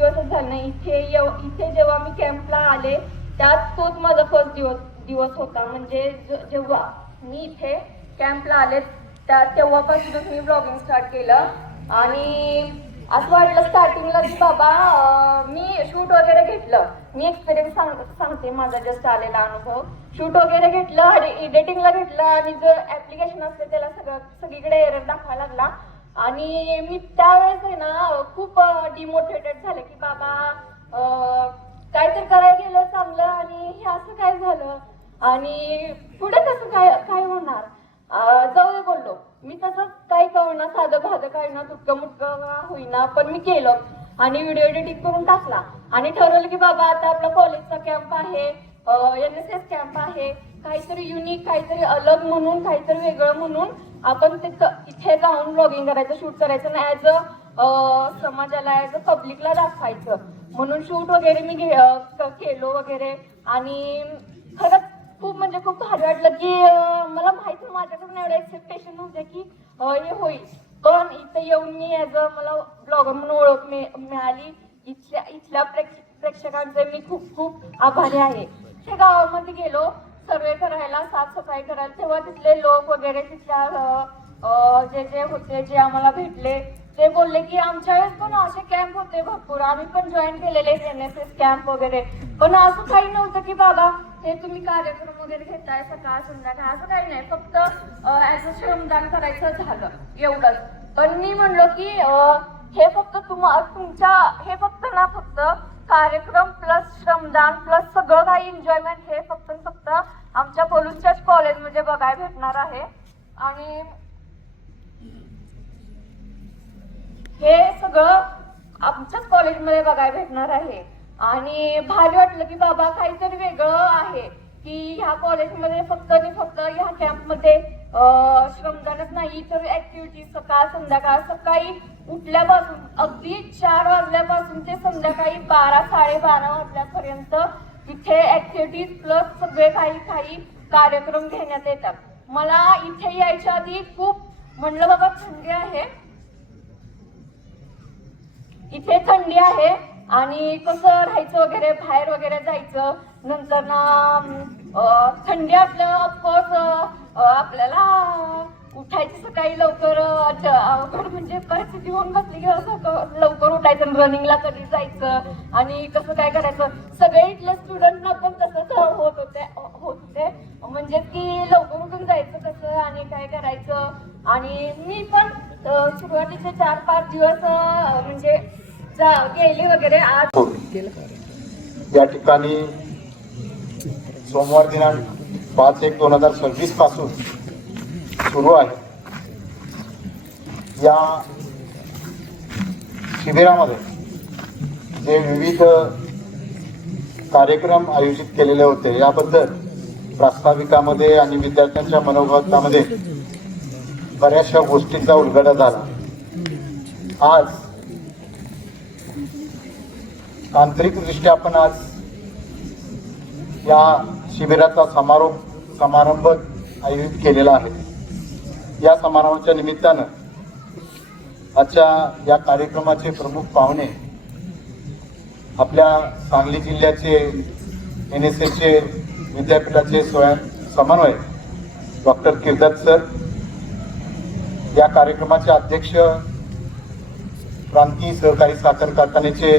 दिवसच झाले नाही. इथे येव- इथे जेव्हा मी कॅम्पला आले त्यात तोच माझा फर्स्ट दिवस दिवस होता. म्हणजे जेव्हा मी इथे कॅम्पला आले त्या तेव्हापासूनच मी ब्लॉगिंग स्टार्ट केलं. आणि असं वाटलं स्टार्टिंगला की बाबा मी शूट वगैरे घेतलं. मी एक्सपिरियन्स सांग सांगते माझा जस्ट आलेला अनुभव. शूट वगैरे घेतलं आणि एडिटिंगला घेतलं आणि जो ऍप्लिकेशन असते त्याला सगळं सगळीकडे एरर दाखवायला लागला आणि मी त्यावेळेस आहे ना खूप डिमोटिवेटेड झाले की बाबा अं, काहीतरी करायला गेलं चांगलं आणि हे असं काय झालं? आणि पुढे कसं काय काय होणार? जाऊ दे बोललो. मी तसं काही कळणार साधं भाधं ना तुटकं मुटकं होईना पण मी केलं. आणि व्हिडिओ एडिटिंग करून टाकला. आणि ठरवलं की बाबा आता आपला कॉलेजचा कॅम्प आहे. एन एस एस कॅम्प आहे. काहीतरी युनिक काहीतरी अलग म्हणून काहीतरी वेगळं म्हणून आपण तिथं इथे जाऊन ब्लॉगिंग करायचं शूट करायचं आणि ॲज अ समाजाला ॲज अ पब्लिकला दाखवायचं. म्हणून शूट वगैरे मी घे- केलो वगैरे. आणि खरंच खूप म्हणजे खूप भारी वाटलं की मला माहिती माझ्याकडून एवढं एक्सेप्टेशन नव्हतं की हे होईल. पण इथं येऊन मी ॲज अ मला ब्लॉगर म्हणून ओळख मि- मिळाली. इथल्या इथल्या प्रेक्ष प्रेक्षकांचे मी खूप खूप आभारी आहे. तिथे गावामध्ये गेलो सर्वे करायला साफसफाई करायला. तेव्हा तिथले लोक वगैरे तिथल्या जे जे होते जे आम्हाला भेटले ते बोलले की आमच्या वेळेस पण असे कॅम्प होते भरपूर. आम्ही पण जॉईन केलेले एन एस एस कॅम्प वगैरे. पण असं काही नव्हतं की बाबा हे तुम्ही कार्यक्रम वगैरे घेताय सकाळ संध्याकाळ असं काही नाही. फक्त ऍज अ श्रमदान करायचं झालं एवढंच. पण मी म्हणलो की हे फक्त तुम्हा तुमच्या हे फक्त ना फक्त कार्यक्रम प्लस श्रमदान प्लस सगळं काही एन्जॉयमेंट हे फक्त फक्त आमच्या पोलूसच्याच कॉलेजमध्ये बघायला भेटणार आहे. आणि हे सगळं आमच्याच कॉलेजमध्ये बघायला भेटणार आहे. आणि भारी वाटलं की बाबा काहीतरी वेगळं आहे की ह्या कॉलेजमध्ये फक्त आणि फक्त ह्या कॅम्पमध्ये श्रमदानच नाही तर ऍक्टिव्हिटी सकाळ संध्याकाळ सकाळी उठल्यापासून अगदी चार वाजल्यापासून ते संध्याकाळी बारा साडेबारा वाजल्यापर्यंत इथे ऍक्टिव्हिटीज प्लस सगळे काही काही कार्यक्रम घेण्यात येतात. मला इथे यायच्या आधी खूप म्हणलं बाबा थंडी आहे. इथे थंडी आहे आणि कसं राहायचं वगैरे बाहेर वगैरे जायचं नंतर ना थंडी असलं ऑफकोर्स आपल्याला उठायची सकाळी लवकर अवघड म्हणजे परिस्थिती होऊन बसली की असं लवकर उठायचं रनिंगला कधी जायचं आणि कसं काय करायचं. सगळे इथल्या स्टुडंटना पण तसंच होत होते होत. होते म्हणजे की लवकर उठून जायचं कसं आणि काय करायचं. आणि मी पण सुरुवातीचे चार पाच दिवस म्हणजे गेली गेले वगैरे आज. हो. या ठिकाणी सोमवार दिनांक पाच एक दोन हजार सव्वीसपासून सुरू आहे. या शिबिरामध्ये जे विविध कार्यक्रम आयोजित केलेले होते याबद्दल प्रास्ताविकामध्ये आणि विद्यार्थ्यांच्या मनोगतामध्ये बऱ्याचशा गोष्टींचा उलगडा झाला. आज तांत्रिकदृष्ट्या आपण आज या शिबिराचा समारोप समारंभ आयोजित केलेला आहे. या समारंभाच्या निमित्तानं आजच्या या कार्यक्रमाचे प्रमुख पाहुणे आपल्या सांगली जिल्ह्याचे एन एस एसचे विद्यापीठाचे स्वयं समन्वय डॉक्टर किर्दत सर या कार्यक्रमाचे अध्यक्ष क्रांती सहकारी साखर कारखान्याचे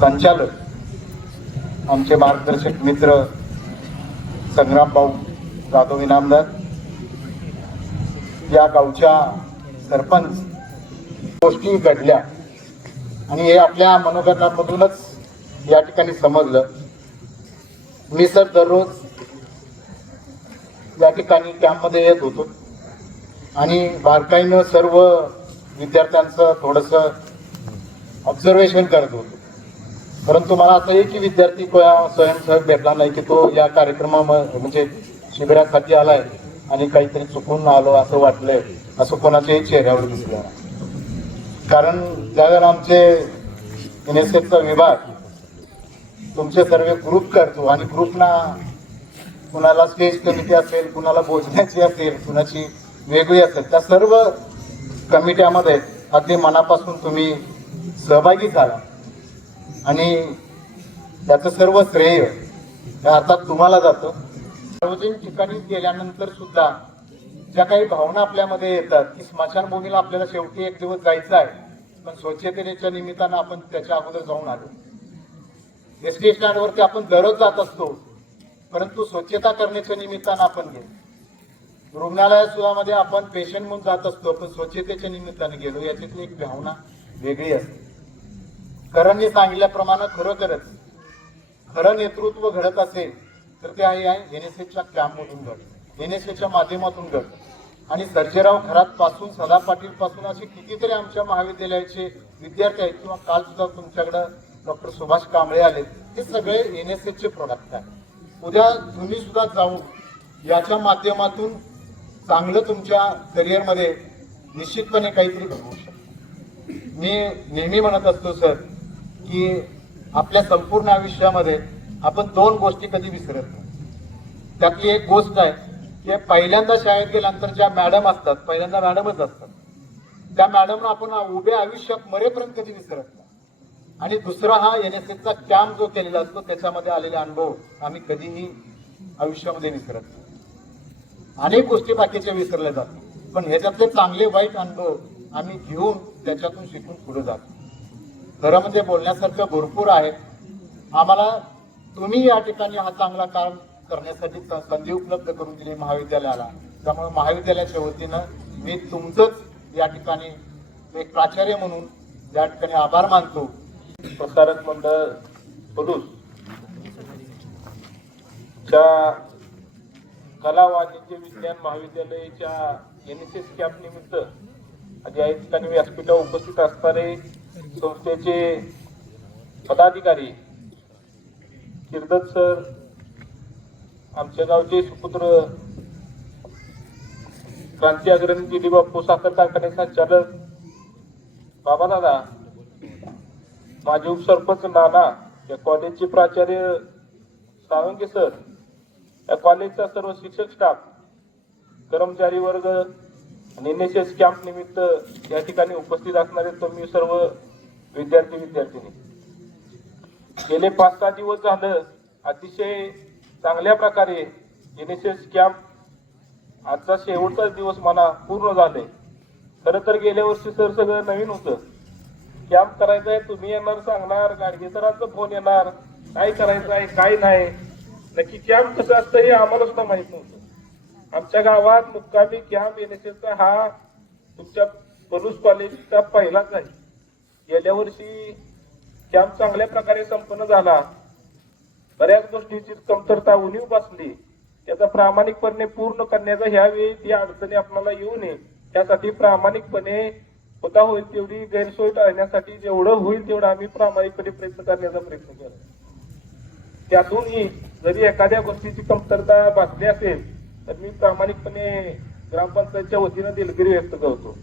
संचालक आमचे मार्गदर्शक मित्र संग्राम भाऊ जाधव इनामदार या गावच्या सरपंच गोष्टी घडल्या. आणि हे आपल्या मनोगतामधूनच या ठिकाणी समजलं. मी सर दररोज या ठिकाणी कॅम्पमध्ये येत होतो. आणि बारकाईनं सर्व विद्यार्थ्यांचं थोडंसं ऑब्झर्वेशन करत होतो. परंतु मला असं आहे की विद्यार्थी स्वयंसेवक भेटला नाही की तो या कार्यक्रमामध्ये म्हणजे शिबिरासाठी आलाय आणि काहीतरी चुकून आलो असं वाटलंय असं कोणाच्याही चेहऱ्यावर दिसलं कारण ज्यावेळेला आमचे एन एस एफचा विभाग तुमचे सर्व ग्रुप करतो आणि ग्रुपना कुणाला स्टेज कमिटी असेल कुणाला बोलण्याची असेल कुणाची वेगळी असेल त्या सर्व कमिट्यामध्ये अगदी मनापासून तुम्ही सहभागी झाला. आणि त्याचं सर्व श्रेय हे अर्थात तुम्हाला जातं. सार्वजनिक ठिकाणी गेल्यानंतर सुद्धा ज्या काही भावना आपल्यामध्ये येतात की स्मशानभूमीला आपल्याला शेवटी एक दिवस जायचं आहे पण स्वच्छतेच्या निमित्तानं आपण त्याच्या अगोदर जाऊन आलो. एस टी स्टँडवरती आपण दररोज जात असतो परंतु स्वच्छता करण्याच्या निमित्तानं आपण गेलो. रुग्णालयासुद्धा मध्ये आपण पेशंट म्हणून जात असतो पण स्वच्छतेच्या निमित्ताने गेलो. याच्यातली एक भावना वेगळी असते. करणने सांगितल्याप्रमाणे खरोखरच खरं नेतृत्व घडत असेल तर ते आहे एन एस एसच्या कॅम्पमधून घड एन एस एसच्या माध्यमातून घड आणि सर्जेराव खरात पासून सदा पाटील पासून असे कितीतरी आमच्या महाविद्यालयाचे विद्यार्थी आहेत किंवा काल सुद्धा तुमच्याकडं डॉक्टर सुभाष कांबळे आले हे सगळे एन एस एसचे प्रोडक्ट आहेत. उद्या तुम्ही सुद्धा जाऊन याच्या माध्यमातून चांगलं तुमच्या करिअरमध्ये निश्चितपणे काहीतरी घडवू शकतो मी नेहमी म्हणत असतो सर की आपल्या संपूर्ण आयुष्यामध्ये आपण दोन गोष्टी कधी विसरत नाही. त्यातली एक गोष्ट आहे की पहिल्यांदा शाळेत गेल्यानंतर ज्या मॅडम असतात पहिल्यांदा मॅडमच असतात. त्या मॅडमना आपण उभे आयुष्यात मरेपर्यंत कधी विसरत नाही. आणि दुसरा हा एन एस एसचा कॅम्प जो केलेला असतो त्याच्यामध्ये आलेले अनुभव आम्ही कधीही आयुष्यामध्ये विसरत नाही. अनेक गोष्टी बाकीच्या विसरल्या जातात. पण ह्याच्यातले चांगले वाईट अनुभव आम्ही घेऊन त्याच्यातून शिकून पुढे जातो. खरं म्हणजे बोलण्यासारखं भरपूर आहे. आम्हाला तुम्ही या ठिकाणी हा चांगला काम करण्यासाठी स- संधी उपलब्ध करून दिली महाविद्यालयाला. त्यामुळे महाविद्यालयाच्या वतीनं मी तुमचंच या ठिकाणी एक प्राचार्य म्हणून या ठिकाणी आभार मानतो. प्रसारक मंडळ पलूस च्या कला वाणिज्य विज्ञान महाविद्यालयाच्या एन एस एस कॅम्प निमित्त या ठिकाणी व्यासपीठावर उपस्थित असणारे संस्थेचे पदाधिकारी किर्दत सर आमच्या गावचे सुपुत्र क्रांती अग्रणी दिली बापू साखर कारखाने संचालक बाबा दादा माझे उपसरपंच नाना या कॉलेजचे प्राचार्य सावंगे सर या कॉलेजचा सर्व शिक्षक स्टाफ कर्मचारी वर्ग आणि एन एस एस कॅम्प निमित्त या ठिकाणी उपस्थित असणारे तुम्ही सर्व विद्यार्थी विद्यार्थिनी. गेले पाच सहा दिवस झालं अतिशय चांगल्या प्रकारे एन एस एस कॅम्प आजचा शेवटचाच दिवस मला पूर्ण झाले खरं तर गेल्या वर्षी सर सगळं नवीन होतं. कॅम्प करायचं आहे तुम्ही येणार सांगणार गाडगेसरांचा फोन येणार काय करायचं आहे काय नाही. नक्की कॅम्प कसं असतं हे आम्हाला सुद्धा माहीत नव्हतं. आमच्या गावात मुक्कामी कॅम्प एन एस एसचा हा तुमच्या पलूस कॉलेजचा पहिलाच आहे. गेल्या वर्षी कॅम्प चांगल्या प्रकारे संपन्न झाला. बऱ्याच गोष्टीची कमतरता उणीव बसली. त्याचा प्रामाणिकपणे पूर्ण करण्याचा ह्यावेळी ती अडचणी आपल्याला येऊ नये. त्यासाठी प्रामाणिकपणे होता होईल तेवढी गैरसोय टाळण्यासाठी जेवढं होईल तेवढं आम्ही प्रामाणिकपणे प्रयत्न करण्याचा प्रयत्न करू त्यातूनही जरी एखाद्या गोष्टीची कमतरता भासली असेल तर मी प्रामाणिकपणे ग्रामपंचायतच्या वतीनं दिलगिरी व्यक्त करतो.